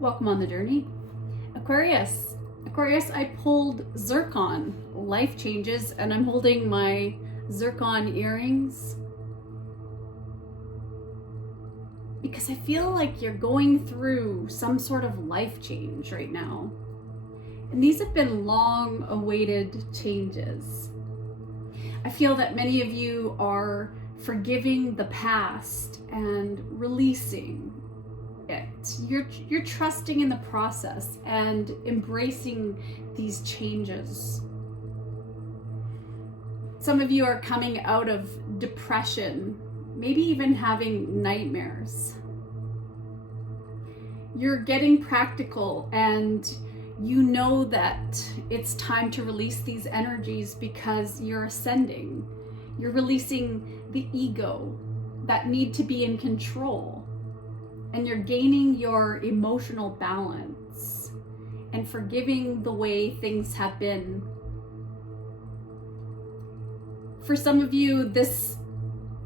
Welcome on the journey. Aquarius, I pulled Zircon, life changes, and I'm holding my Zircon earrings because I feel like you're going through some sort of life change right now. And these have been long awaited changes. I feel that many of you are forgiving the past and releasing it. You're trusting in the process and embracing these changes. Some of you are coming out of depression, maybe even having nightmares. You're getting practical and you know that it's time to release these energies because you're ascending. You're releasing the ego that need to be in control. And you're gaining your emotional balance and forgiving the way things have been. For some of you, this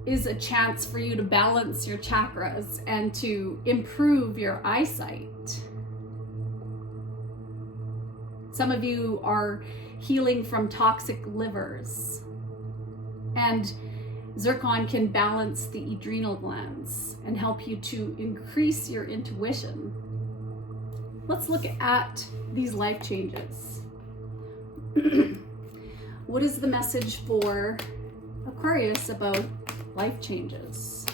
is a chance for you to balance your chakras and to improve your eyesight. Some of you are healing from toxic livers, and Zircon can balance the adrenal glands and help you to increase your intuition. Let's look at these life changes. What is the message for Aquarius about life changes?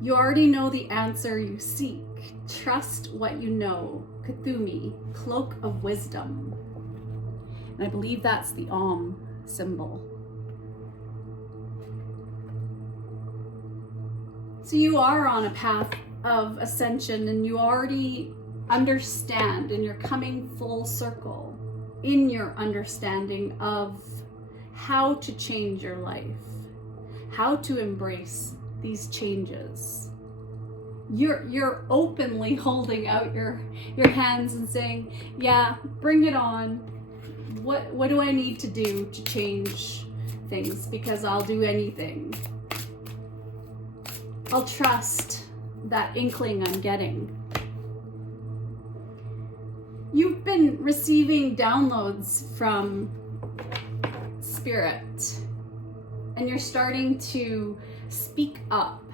You already know the answer you seek. Trust what you know. Kuthumi, cloak of wisdom. And I believe that's the symbol. So you are on a path of ascension and you already understand, and you're coming full circle in your understanding of how to change your life, how to embrace these changes. You're openly holding out your hands and saying, yeah, bring it on. What do I need to do to change things? Because I'll do anything. I'll trust that inkling I'm getting. You've been receiving downloads from Spirit, and you're starting to speak up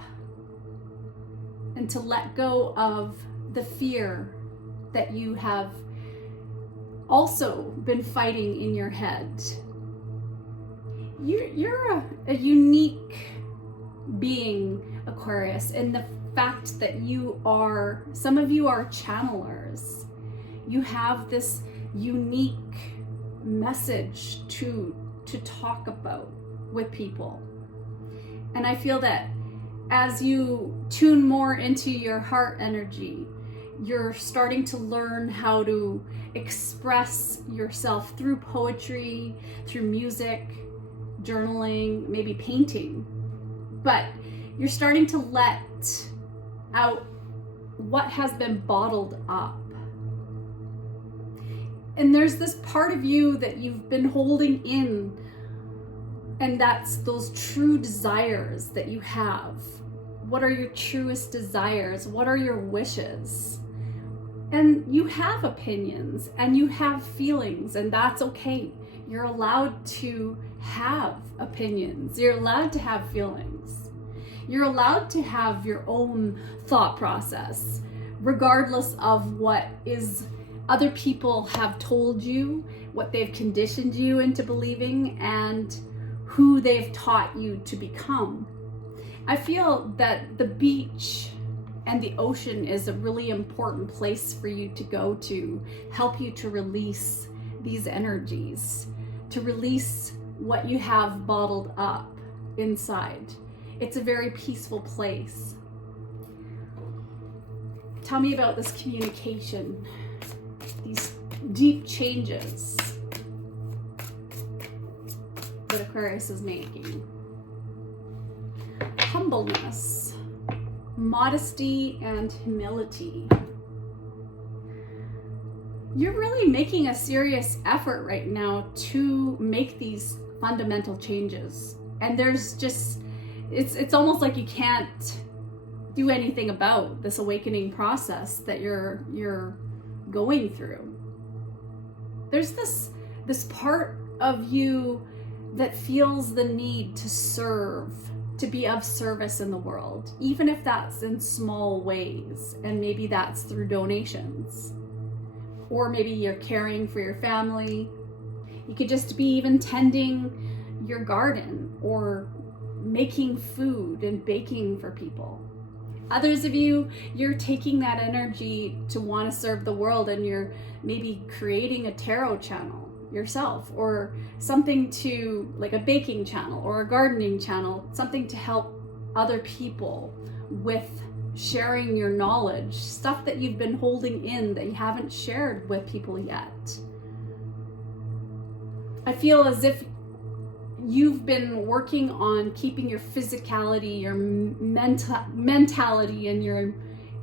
and to let go of the fear that you have also been fighting in your head. You're a unique being, Aquarius, in the fact that some of you are channelers. You have this unique message to talk about with people. And I feel that as you tune more into your heart energy, you're starting to learn how to express yourself through poetry, through music, journaling, maybe painting. But you're starting to let out what has been bottled up. And there's this part of you that you've been holding in, and that's those true desires that you have. What are your truest desires? What are your wishes? And you have opinions and you have feelings, and that's okay. You're allowed to have opinions. You're allowed to have feelings. You're allowed to have your own thought process, regardless of what other people have told you, what they've conditioned you into believing, and who they've taught you to become. I feel that the beach and the ocean is a really important place for you to go to help you to release these energies, to release what you have bottled up inside. It's a very peaceful place. Tell me about this communication, these deep changes that Aquarius is making. Humbleness, modesty, and humility. You're really making a serious effort right now to make these fundamental changes. And there's just, it's almost like you can't do anything about this awakening process that you're going through. There's this part of you that feels the need to serve, to be of service in the world, even if that's in small ways, and maybe that's through donations, or maybe you're caring for your family. You could just be even tending your garden or making food and baking for people. Others of you, you're taking that energy to want to serve the world, and you're maybe creating a tarot channel yourself, or something to, like a baking channel or a gardening channel, something to help other people with sharing your knowledge, stuff that you've been holding in that you haven't shared with people yet. I feel as if you've been working on keeping your physicality, your mentality, and your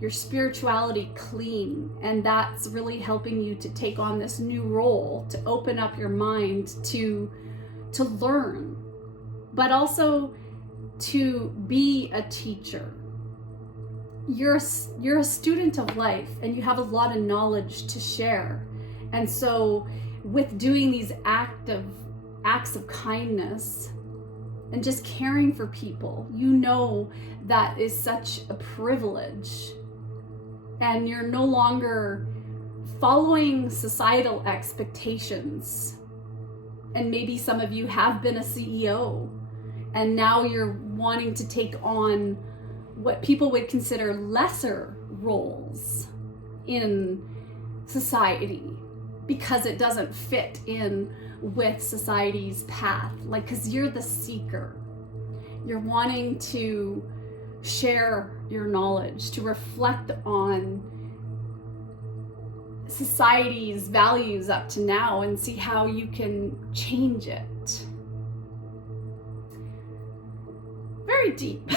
spirituality clean, and that's really helping you to take on this new role, to open up your mind to learn, but also to be a teacher. You're a student of life, and you have a lot of knowledge to share. And so with doing these acts of kindness and just caring for people, you know that is such a privilege, and you're no longer following societal expectations. And maybe some of you have been a CEO, and now you're wanting to take on what people would consider lesser roles in society because it doesn't fit in with society's path. Like, because you're the seeker, you're wanting to share your knowledge, to reflect on society's values up to now and see how you can change it. Very deep,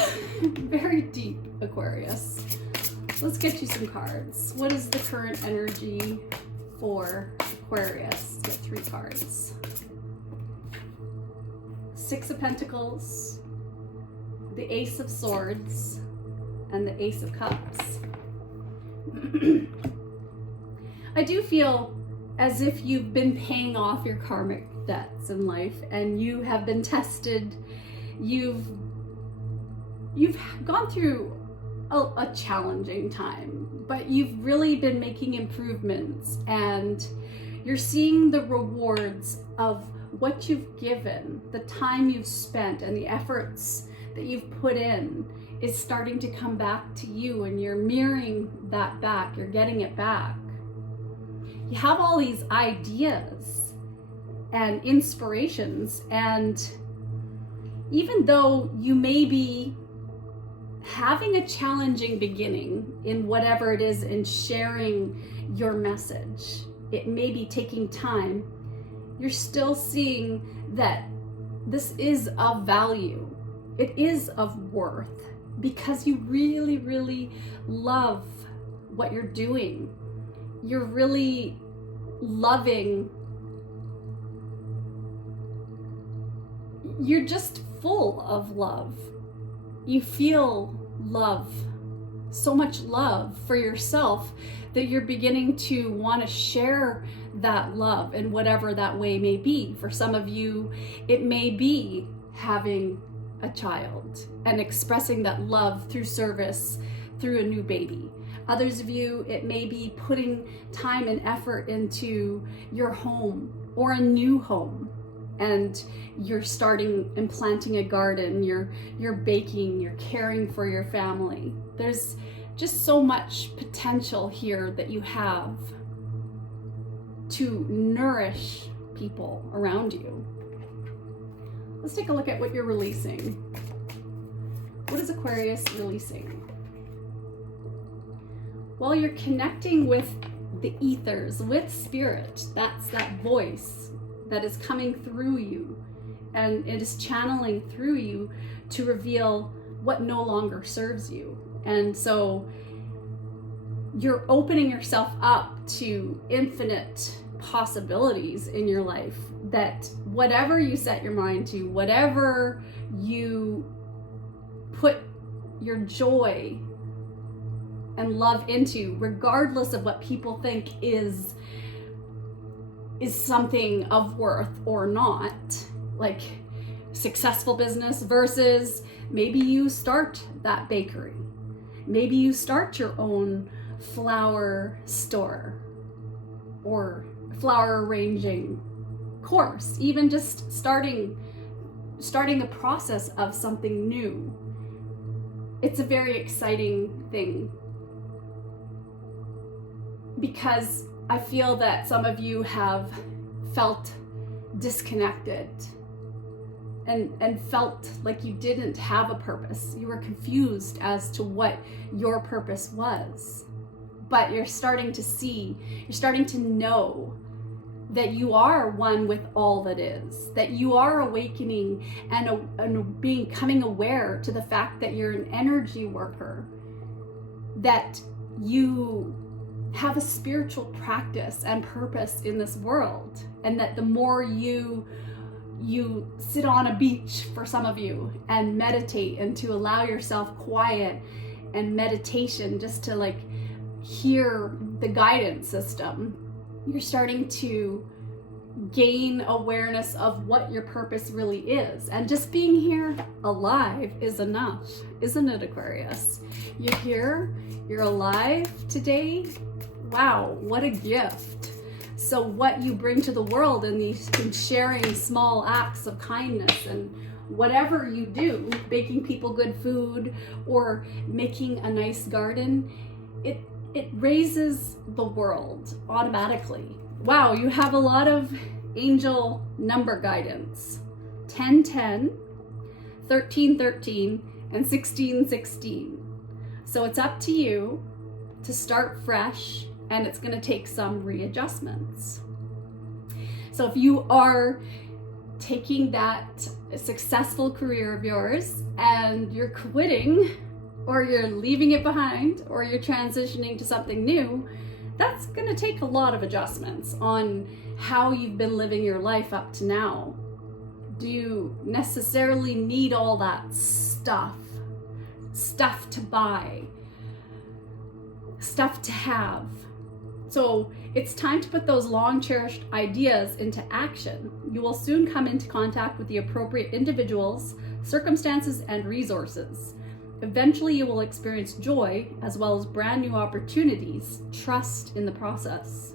very deep, Aquarius. Let's get you some cards. What is the current energy for Aquarius? Get 3 cards. 6 of Pentacles, the Ace of Swords, and the Ace of Cups. I do feel as if you've been paying off your karmic debts in life, and you have been tested. You've gone through a challenging time, but you've really been making improvements, and you're seeing the rewards of what you've given, the time you've spent, and the efforts that you've put in is starting to come back to you, and you're mirroring that back. You're getting it back. You have all these ideas and inspirations, and even though you may be having a challenging beginning in whatever it is in sharing your message, it may be taking time, you're still seeing that this is of value. It is of worth, because you really, really love what you're doing. You're really loving. You're just full of love. You feel love, so much love for yourself, that you're beginning to want to share that love in whatever that way may be. For some of you, it may be having a child and expressing that love through service, through a new baby. Others of you, it may be putting time and effort into your home or a new home, and you're starting and planting a garden, you're baking, you're caring for your family. There's just so much potential here that you have to nourish people around you. Let's take a look at what you're releasing. What is Aquarius releasing? Well, you're connecting with the ethers, with spirit. That's that voice that is coming through you, and it is channeling through you to reveal what no longer serves you. And so you're opening yourself up to infinite possibilities in your life, that whatever you set your mind to, whatever you put your joy and love into, regardless of what people think is something of worth or not. Like successful business versus maybe you start that bakery. Maybe you start your own flower store or flower arranging course, even just starting the process of something new. It's a very exciting thing, because I feel that some of you have felt disconnected and felt like you didn't have a purpose. You were confused as to what your purpose was. But you're starting to know that you are one with all that is, that you are awakening and becoming aware to the fact that you're an energy worker, that you have a spiritual practice and purpose in this world, and that the more you sit on a beach, for some of you, and meditate, and to allow yourself quiet and meditation just to like hear the guidance system, you're starting to gain awareness of what your purpose really is. And just being here alive is enough, isn't it, Aquarius? You're here, you're alive today. Wow, what a gift. So what you bring to the world in sharing small acts of kindness, and whatever you do, baking people good food or making a nice garden, it raises the world automatically. Wow, you have a lot of angel number guidance. 1010, 1313, and 1616. So it's up to you to start fresh, and it's going to take some readjustments. So if you are taking that successful career of yours and you're quitting, or you're leaving it behind, or you're transitioning to something new, that's going to take a lot of adjustments on how you've been living your life up to now. Do you necessarily need all that stuff to buy, stuff to have? So it's time to put those long cherished ideas into action. You will soon come into contact with the appropriate individuals, circumstances, and resources. Eventually, you will experience joy as well as brand new opportunities. Trust in the process.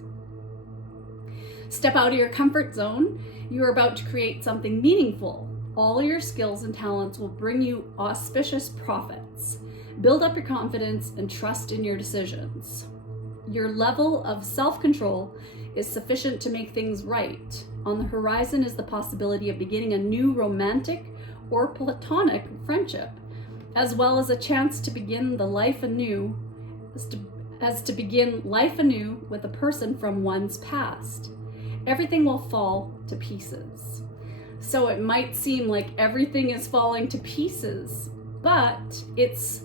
Step out of your comfort zone. You are about to create something meaningful. All your skills and talents will bring you auspicious profits. Build up your confidence and trust in your decisions. Your level of self-control is sufficient to make things right. On the horizon is the possibility of beginning a new romantic or platonic friendship, as well as a chance to begin life anew with a person from one's past. Everything will fall to pieces. So it might seem like everything is falling to pieces, but it's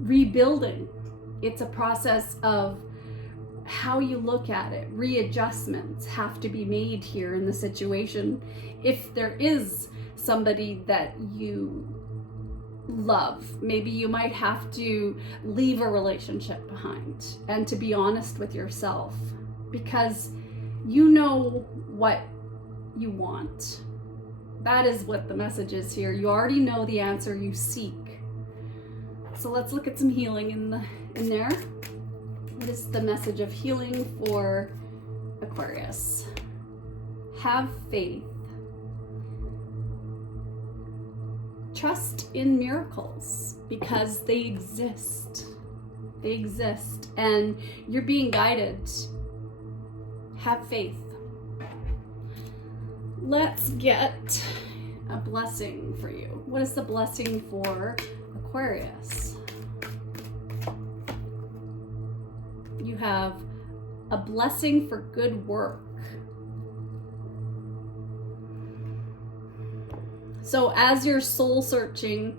rebuilding. It's a process of how you look at it. Readjustments have to be made here in the situation. If there is somebody that you love, maybe you might have to leave a relationship behind, and to be honest with yourself, because you know what you want. That is what the message is here. You already know the answer you seek. So let's look at some healing in there. What is the message of healing for Aquarius? Have faith. Trust in miracles, because they exist. They exist, and you're being guided. Have faith. Let's get a blessing for you. What is the blessing for Aquarius? You have a blessing for good work. So as you're soul searching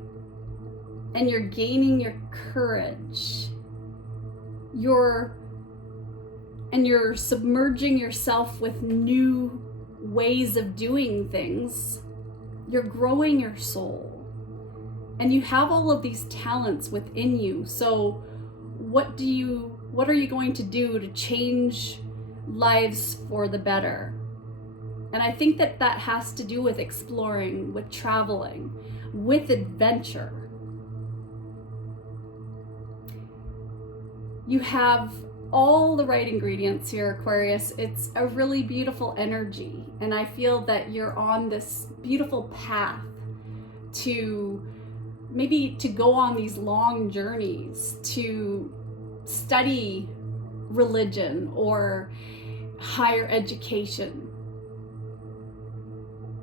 and you're gaining your courage, you're submerging yourself with new ways of doing things, you're growing your soul. And you have all of these talents within you. So what are you going to do to change lives for the better? And I think that that has to do with exploring, with traveling, with adventure. You have all the right ingredients here, Aquarius. It's a really beautiful energy, and I feel that you're on this beautiful path to maybe to go on these long journeys, to study religion or higher education,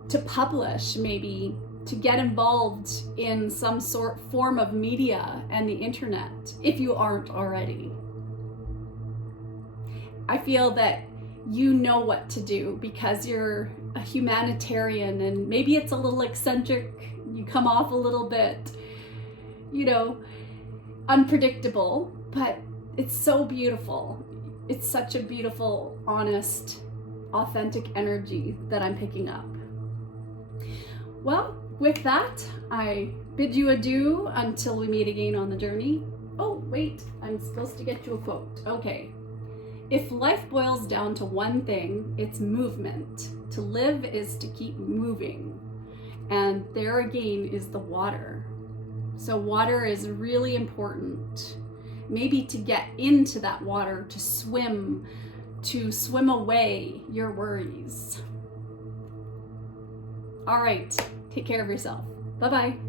to publish, maybe to get involved in some form of media and the internet, if you aren't already. I feel that you know what to do because you're a humanitarian, and maybe it's a little eccentric. You come off a little bit, unpredictable, but it's so beautiful. It's such a beautiful, honest, authentic energy that I'm picking up. Well, with that, I bid you adieu until we meet again on the journey. Oh, wait, I'm supposed to get you a quote. Okay. If life boils down to one thing, it's movement. To live is to keep moving. And there again is the water. So water is really important. Maybe to get into that water, to swim away your worries. All right, take care of yourself. Bye-bye.